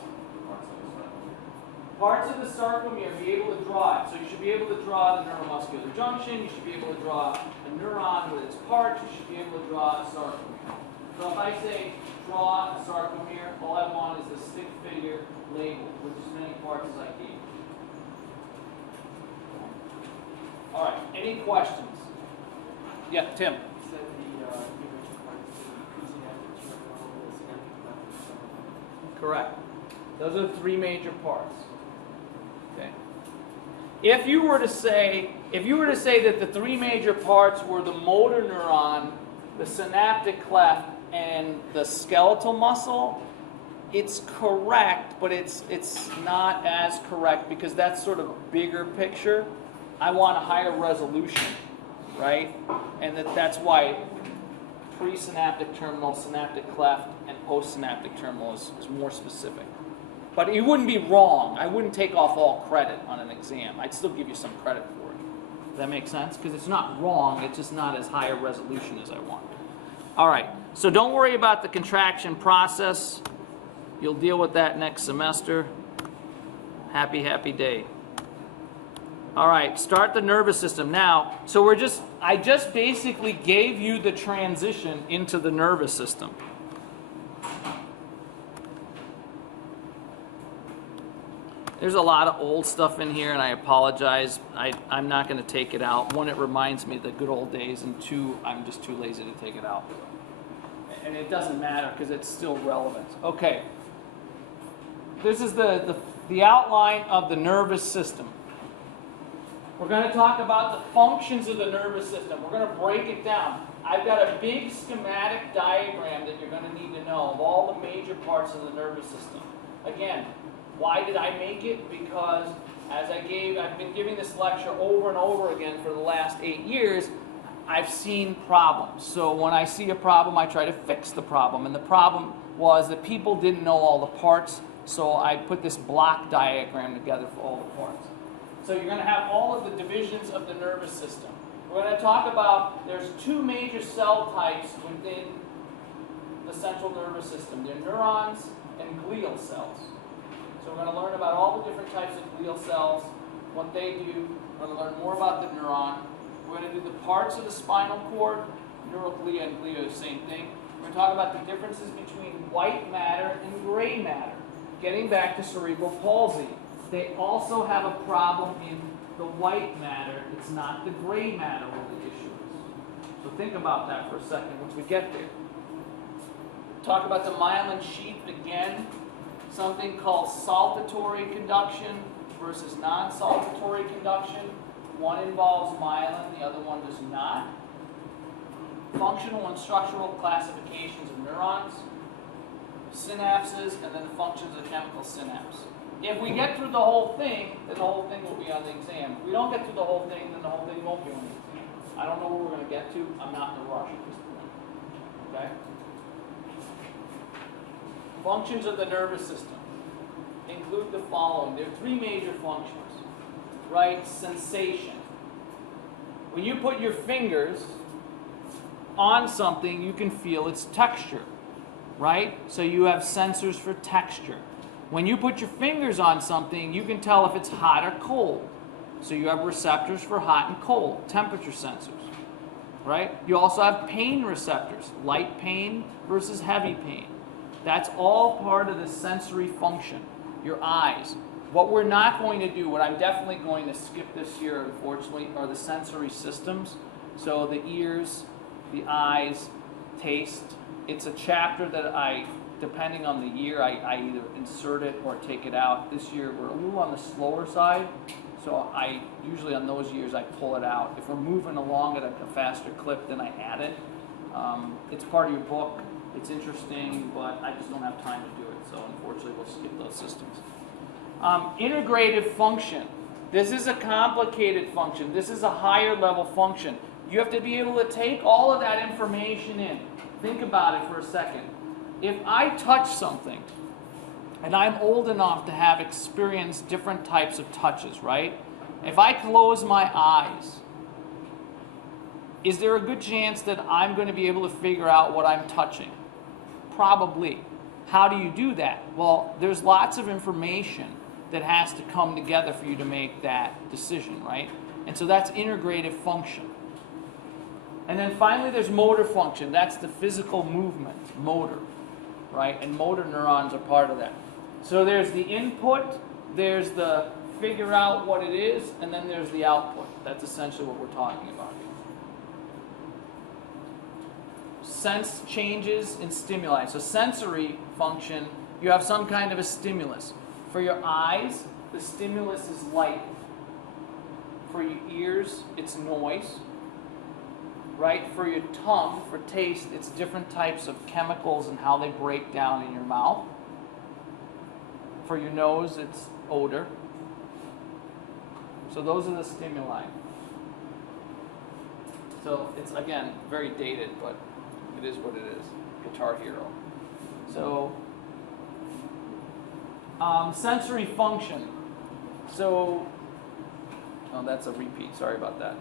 Parts of the sarcomere, be able to draw it. So you should be able to draw the neuromuscular junction, you should be able to draw a neuron with its parts, you should be able to draw a sarcomere. So if I say draw a sarcomere, all I want is the stick figure label with as many parts as I gave. All right, any questions? Yeah, Tim. You said the major parts, the presynaptic terminal, the synaptic cleft. Correct. Those are the 3 major parts. Okay. If you were to say that the 3 major parts were the motor neuron, the synaptic cleft, and the skeletal muscle, it's correct, but it's not as correct because that's sort of a bigger picture. I want a higher resolution, right? And that's why presynaptic terminal, synaptic cleft, and postsynaptic terminal is more specific. But it wouldn't be wrong. I wouldn't take off all credit on an exam. I'd still give you some credit for it. Does that make sense? Because it's not wrong, it's just not as high a resolution as I want. All right, so don't worry about the contraction process. You'll deal with that next semester. Happy, happy day. All right, start the nervous system now. So I just basically gave you the transition into the nervous system. There's a lot of old stuff in here, and I apologize. I'm not going to take it out. 1, it reminds me of the good old days, and 2, I'm just too lazy to take it out. And it doesn't matter because it's still relevant. Okay. This is the outline of the nervous system. We're going to talk about the functions of the nervous system. We're going to break it down. I've got a big schematic diagram that you're going to need to know of all the major parts of the nervous system. Again, why did I make it? Because I've been giving this lecture over and over again for the last 8 years. I've seen problems. So when I see a problem, I try to fix the problem. And the problem was that people didn't know all the parts, so I put this block diagram together for all the parts. So you're going to have all of the divisions of the nervous system. We're going to talk about, there's 2 major cell types within the central nervous system. They're neurons and glial cells. So we're going to learn about all the different types of glial cells, what they do. We're going to learn more about the neuron. We're going to do the parts of the spinal cord. Neuroglia and glia are the same thing. We're going to talk about the differences between white matter and gray matter. Getting back to cerebral palsy. They also have a problem in the white matter. It's not the gray matter where the issue is. So think about that for a second once we get there. Talk about the myelin sheath again. Something called saltatory conduction versus non-saltatory conduction. One involves myelin, the other one does not. Functional and structural classifications of neurons, synapses, and then the functions of the chemical synapse. If we get through the whole thing, then the whole thing will be on the exam. If we don't get through the whole thing, then the whole thing won't be on the exam. I don't know where we're going to get to. I'm not in a rush at this point. Okay? Functions of the nervous system include the following. There are three major functions, right? Sensation. When you put your fingers on something, you can feel its texture, right? So you have sensors for texture. When you put your fingers on something, you can tell if it's hot or cold. So you have receptors for hot and cold, temperature sensors, right? You also have pain receptors, light pain versus heavy pain. That's all part of the sensory function. Your eyes. What we're not going to do, what I'm definitely going to skip this year, unfortunately, are the sensory systems. So the ears, the eyes, taste. It's a chapter that I, depending on the year, I either insert it or take it out. This year we're a little on the slower side, so I usually on those years I pull it out. If we're moving along at a faster clip, then I add it. It's part of your book. It's interesting, but I just don't have time to do it, so unfortunately we'll skip those systems. Integrative function. This is a complicated function. This is a higher level function. You have to be able to take all of that information in. Think about it for a second. If I touch something, and I'm old enough to have experienced different types of touches, right? If I close my eyes, is there a good chance that I'm going to be able to figure out what I'm touching? Probably. How do you do that? Well, there's lots of information that has to come together for you to make that decision, right? And so that's integrative function. And then finally there's motor function. That's the physical movement, motor, right? And motor neurons are part of that. So there's the input, there's the figure out what it is, and then there's the output. That's essentially what we're talking about here. Sense changes in stimuli. So sensory function, you have some kind of a stimulus. For your eyes, the stimulus is light. For your ears, it's noise. Right? For your tongue, for taste, it's different types of chemicals and how they break down in your mouth. For your nose, it's odor. So those are the stimuli. So it's, again, very dated, but it is what it is. Guitar Hero. So, sensory function. So, oh, that's a repeat. Sorry about that.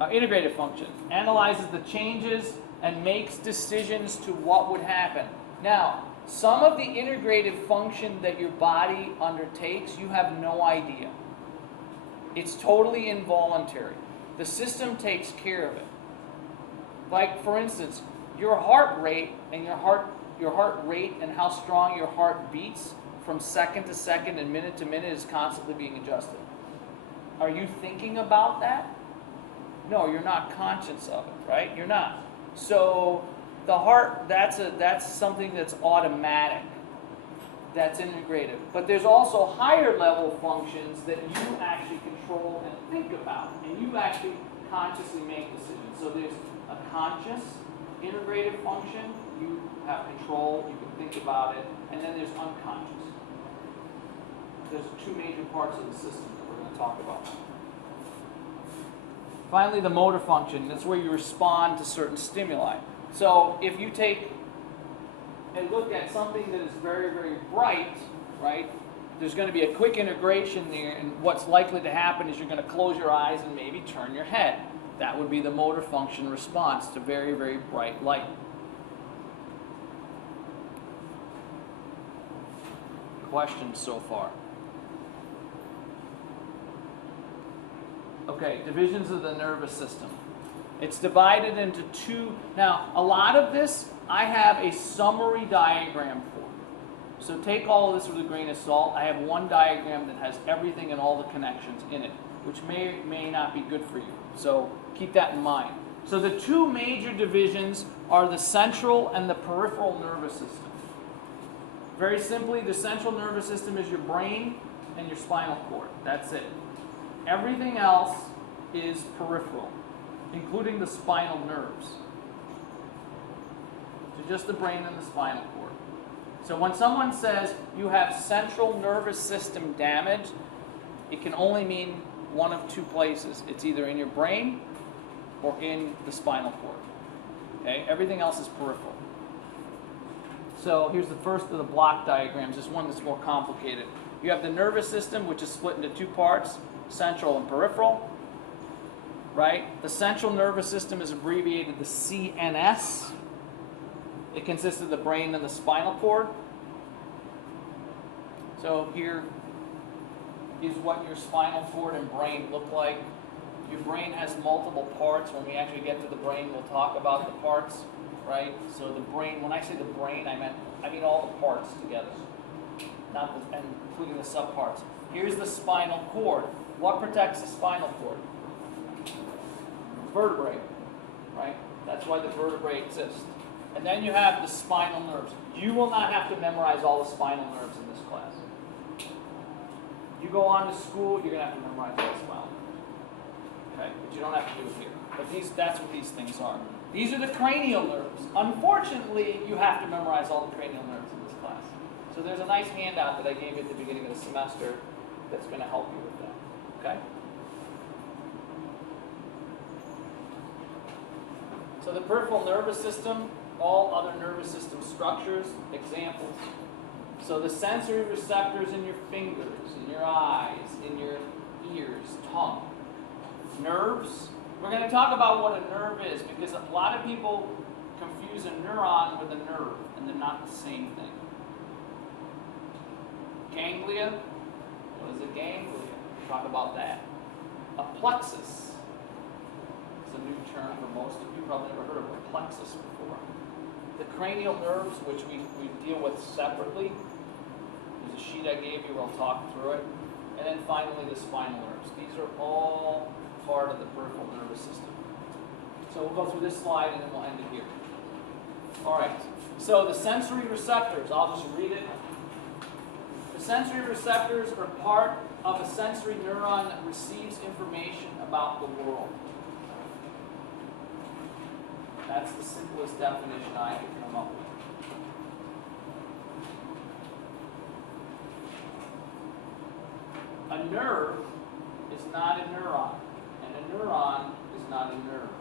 Integrative function. Analyzes the changes and makes decisions to what would happen. Now, some of the integrative function that your body undertakes, you have no idea. It's totally involuntary. The system takes care of it. Like, for instance, your heart rate and your heart rate and how strong your heart beats from second to second and minute to minute is constantly being adjusted. Are you thinking about that? No, you're not conscious of it, right? You're not. So the heart, that's something that's automatic. That's integrative. But there's also higher level functions that you actually control and think about, and you actually consciously make decisions. So there's a conscious integrative function, you have control, you can think about it, and then there's unconscious. There's two major parts of the system that we're going to talk about. Finally, the motor function. That's where you respond to certain stimuli. So if you take and look at something that is very, very bright, right, there's going to be a quick integration there, and what's likely to happen is you're going to close your eyes and maybe turn your head. That would be the motor function response to very, very bright light. Questions so far? Okay, divisions of the nervous system. It's divided into two. Now, a lot of this, I have a summary diagram for. So take all of this with a grain of salt. I have one diagram that has everything and all the connections in it, which may not be good for you. So keep that in mind. So the two major divisions are the central and the peripheral nervous system. Very simply, the central nervous system is your brain and your spinal cord. That's it. Everything else is peripheral, including the spinal nerves. So just the brain and the spinal cord. So when someone says you have central nervous system damage, it can only mean one of two places. It's either in your brain or in the spinal cord. Okay? Everything else is peripheral. So here's the first of the block diagrams. This one that's more complicated. You have the nervous system, which is split into two parts, central and peripheral. Right? The central nervous system is abbreviated the CNS. It consists of the brain and the spinal cord. So here is what your spinal cord and brain look like. Your brain has multiple parts. When we actually get to the brain, we'll talk about the parts, right? So the brain, when I say the brain, I mean all the parts together, not the, and including the subparts. Here's the spinal cord. What protects the spinal cord? Vertebrae, right? That's why the vertebrae exist. And then you have the spinal nerves. You will not have to memorize all the spinal nerves in this class. You go on to school, you're going to have to memorize all the spinal nerves. Okay? But you don't have to do it here. But that's what these things are. These are the cranial nerves. Unfortunately, you have to memorize all the cranial nerves in this class. So there's a nice handout that I gave you at the beginning of the semester that's going to help you with that. Okay? So the peripheral nervous system, all other nervous system structures, examples. So the sensory receptors in your fingers, in your eyes, in your ears, tongue. Nerves. We're going to talk about what a nerve is because a lot of people confuse a neuron with a nerve, and they're not the same thing. Ganglia. What is a ganglia? We'll talk about that. A plexus. It's a new term for most of you. Probably never heard of a plexus before. The cranial nerves, which we deal with separately. There's a sheet I gave you where I'll talk through it. And then finally the spinal nerves. These are all part of the peripheral nervous system. So we'll go through this slide and then we'll end it here. All right. So the sensory receptors, I'll just read it. The sensory receptors are part of a sensory neuron that receives information about the world. That's the simplest definition I could come up with. A nerve is not a neuron, and a neuron is not a nerve.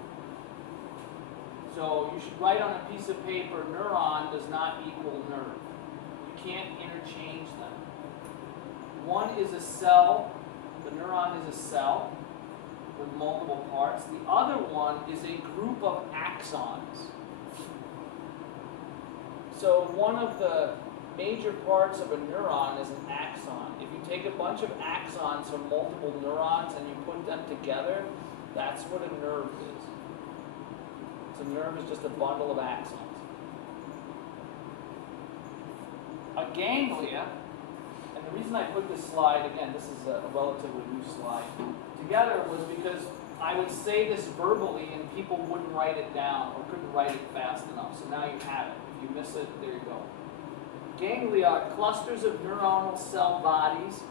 So you should write on a piece of paper, neuron does not equal nerve. You can't interchange them. One is a cell, the neuron is a cell with multiple parts. The other one is a group of axons. So one of the major parts of a neuron is an axon. If you take a bunch of axons from multiple neurons and you put them together, that's what a nerve is. So a nerve is just a bundle of axons. A ganglia, and the reason I put this slide, again, this is a relatively new slide, together was because I would say this verbally and people wouldn't write it down or couldn't write it fast enough. So now you have it. If you miss it, there you go. Ganglia are clusters of neuronal cell bodies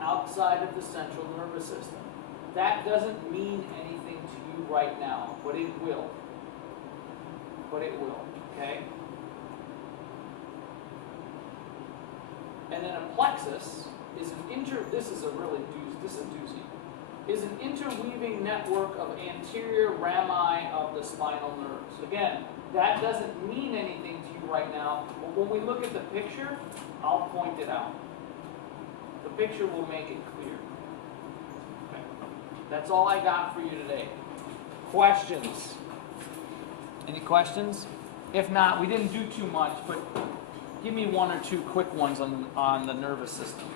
outside of the central nervous system. That doesn't mean anything to you right now, but it will. But it will, okay? And then a plexus is an this is a doozy, is an interweaving network of anterior rami of the spinal nerves. Again, that doesn't mean anything to you right now, but when we look at the picture, I'll point it out. The picture will make it clear. Okay. That's all I got for you today. Questions? Any questions? If not, we didn't do too much, but give me one or two quick ones on the nervous system.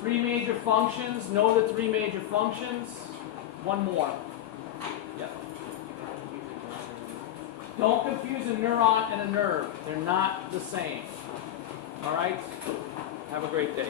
Three major functions. Know the three major functions. One more. Yep. Don't confuse a neuron and a nerve. They're not the same. All right? Have a great day.